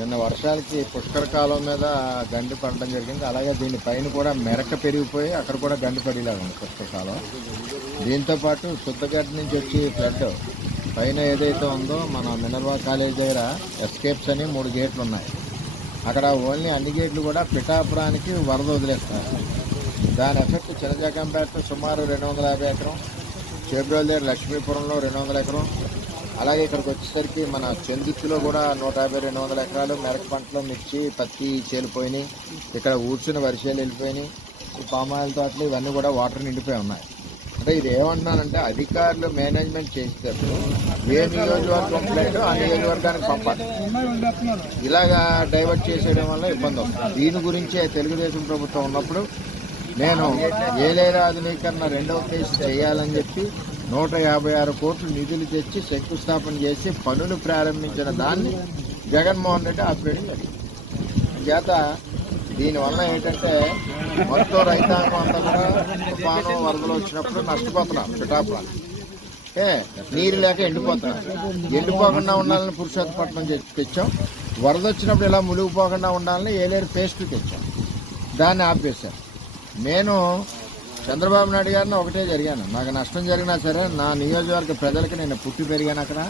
నిన్న వర్షాలకి పుష్కర కాలం మీద గండి పడడం జరిగింది. అలాగే దీనిపైన కూడా మెరక పెరిగిపోయి అక్కడ కూడా గండి పడేలాగా ఉంది పుష్కర కాలం. దీంతోపాటు శుద్ధగడ్డ నుంచి వచ్చి ఫ్లడ్ పైన ఏదైతే ఉందో మన మినర్వా కాలేజ్ దగ్గర ఎస్కేప్స్ అని 3 గేట్లు ఉన్నాయి. అక్కడ ఓన్లీ అన్ని గేట్లు కూడా పిఠాపురానికి వరద వదిలేస్తున్నారు. దాని ఎఫెక్ట్ చినజగంపేట సుమారు 250 ఎకరం, చేబ్రోల్ దగ్గర లక్ష్మీపురంలో 200 ఎకరం, అలాగే ఇక్కడికి వచ్చేసరికి మన చెందుత్తులో కూడా 150-200 ఎకరాలు మెరక పంటలో మిర్చి పత్తి చేలిపోయినాయి. ఇక్కడ ఊడ్చిన వర్షాలు వెళ్ళిపోయినాయి. ఈ పామాయిల్ తోటలు ఇవన్నీ కూడా వాటర్ నిండిపోయి ఉన్నాయి. అంటే ఇది ఏమంటున్నానంటే అధికారులు మేనేజ్మెంట్ చేసేటప్పుడు ఏ నియోజకవర్గం ఫ్లడ్ ఆ నియోజకవర్గానికి పంపాలి. ఇలాగా డైవర్ట్ చేసేయడం వల్ల ఇబ్బంది వస్తుంది. దీని గురించే తెలుగుదేశం ప్రభుత్వం ఉన్నప్పుడు నేను ఏలేరు ఆధునీకరణ 2వ ఫేజ్ చేయాలని చెప్పి 156 కోట్లు నిధులు తెచ్చి శంకుస్థాపన చేసి పనులు ప్రారంభించిన దాన్ని జగన్మోహన్ రెడ్డి ఆపేయడం జరిగింది. చేత దీనివల్ల ఏంటంటే మొత్తం రైతాంగం అంతా కూడా తుఫాను వరదలు వచ్చినప్పుడు నష్టపోతున్నారు. పిఠాపురం నీరు లేక ఎండిపోతున్నారు. ఎండిపోకుండా ఉండాలని పురుషోత్తపట్నం తెచ్చాం. వరద వచ్చినప్పుడు ఇలా మునిగిపోకుండా ఉండాలని ఏలేరు పేస్ట్ తెచ్చాం. దాన్ని ఆపేశారు. నేను చంద్రబాబు నాయుడు గారిని ఒకటే జరిగాను. నాకు నష్టం జరిగినా సరే నా నియోజకవర్గ ప్రజలకి నేను పుట్టి పెరిగాను. అక్కడ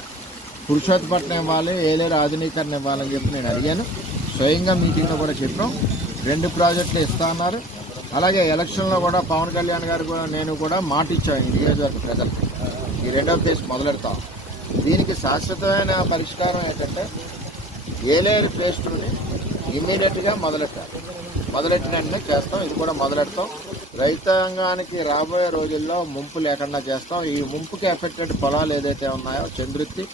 పురుషోత్తపట్నం ఇవ్వాలి, ఏలేరు ఆధునీకరణ ఇవ్వాలని చెప్పి నేను అడిగాను. స్వయంగా మీటింగ్లో కూడా చెప్పాం. 2 ప్రాజెక్టులు ఇస్తా అన్నారు. అలాగే ఎలక్షన్లో కూడా పవన్ కళ్యాణ్ గారు నేను కూడా మాట ఇచ్చాను ఈ నియోజకవర్గ ప్రజలకి. ఈ 2వ ఫేజ్ మొదలెడతాం. దీనికి శాశ్వతమైన పరిష్కారం ఏంటంటే ఏలేరు పేస్టుని ఇమ్మీడియట్గా మొదలెట్టిన వెంటనే చేస్తాం. ఇది కూడా మొదలెడతాం. రైతాంగానికి రాబోయే రోజుల్లో ముంపు లేకుండా చేస్తాం. ఈ ముంపుకి ఎఫెక్టెడ్ పొలాలు ఏదైతే ఉన్నాయో చంద్రుత్తి,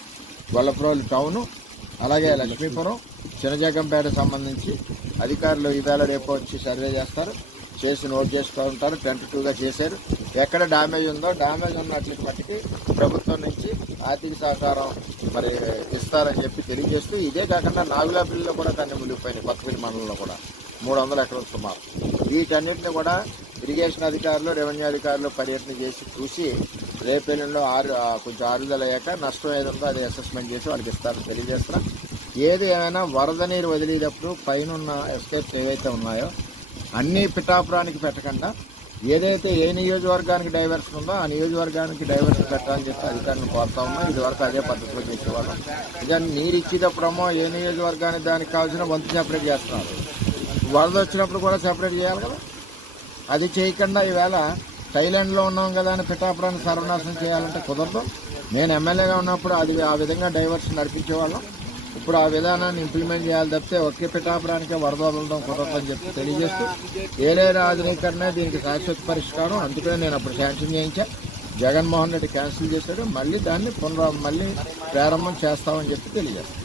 గొల్లప్రోలు టౌను, అలాగే లక్ష్మీపురం, చినజగంపేట సంబంధించి అధికారులు ఈవేళ రేపు వచ్చి సర్వే చేస్తారు, చేసి నోట్ చేసుకుంటారు. టెంటటివ్గా చేశారు. ఎక్కడ డ్యామేజ్ ఉందో డ్యామేజ్ ఉన్నట్లు మట్టికి ప్రభుత్వం నుంచి ఆర్థిక సహకారం మరి ఇస్తారని చెప్పి తెలియజేస్తూ, ఇదే కాకుండా నాగులాపల్లిలో కూడా దాన్ని మునిగిపోయినాయి. కొత్తపల్లి మండలంలో కూడా 300 ఎకరాలు సుమారు. వీటన్నిటిని కూడా ఇరిగేషన్ అధికారులు, రెవెన్యూ అధికారులు పర్యటన చేసి చూసి రేపేళ్ళలో కొంచెం ఆరుదల అయ్యాక నష్టం ఏది ఉందో అది అసెస్మెంట్ చేసి వాళ్ళకి ఇస్తారని తెలియజేస్తున్నాం. ఏది ఏమైనా వరద నీరు వదిలేటప్పుడు పైన ఎస్కేప్స్ ఏవైతే ఉన్నాయో అన్నీ పిఠాపురానికి పెట్టకుండా ఏదైతే ఏ నియోజకవర్గానికి డైవర్షన్ ఉందో ఆ నియోజకవర్గానికి డైవర్షన్ పెట్టాలని చెప్పి అధికారులను కోరుతా ఉన్నాం. ఇదివరకు అదే పద్ధతిలో చేసేవాళ్ళం. ఇక నీరు ఇచ్చేటప్పుడేమో ఏ నియోజకవర్గానికి దానికి కావాల్సిన వంతు సెపరేట్ చేస్తున్నారు. వరద వచ్చినప్పుడు కూడా సెపరేట్ చేయాలి కదా. అది చేయకుండా ఈవేళ థైలాండ్లో ఉన్నాం కదా అని పిఠాపురాన్ని సర్వనాశనం చేయాలంటే కుదరదు. నేను ఎమ్మెల్యేగా ఉన్నప్పుడు అది ఆ విధంగా డైవర్షన్ నడిపించేవాళ్ళం. ఇప్పుడు ఆ విధానాన్ని ఇంప్లిమెంట్ చేయాలి తప్పితే ఒకే పిఠాపురానికే వరద వదలడం కుదరదని చెప్పి తెలియజేస్తూ ఏలేరు ఆధునీకరణ దీనికి శాశ్వత పరిష్కారం. అందుకనే నేను అప్పుడు శాంక్షన్ చేయించా. జగన్మోహన్ రెడ్డి క్యాన్సిల్ చేశాడు. మళ్ళీ దాన్ని మళ్ళీ ప్రారంభం చేస్తామని చెప్పి తెలియజేస్తాను.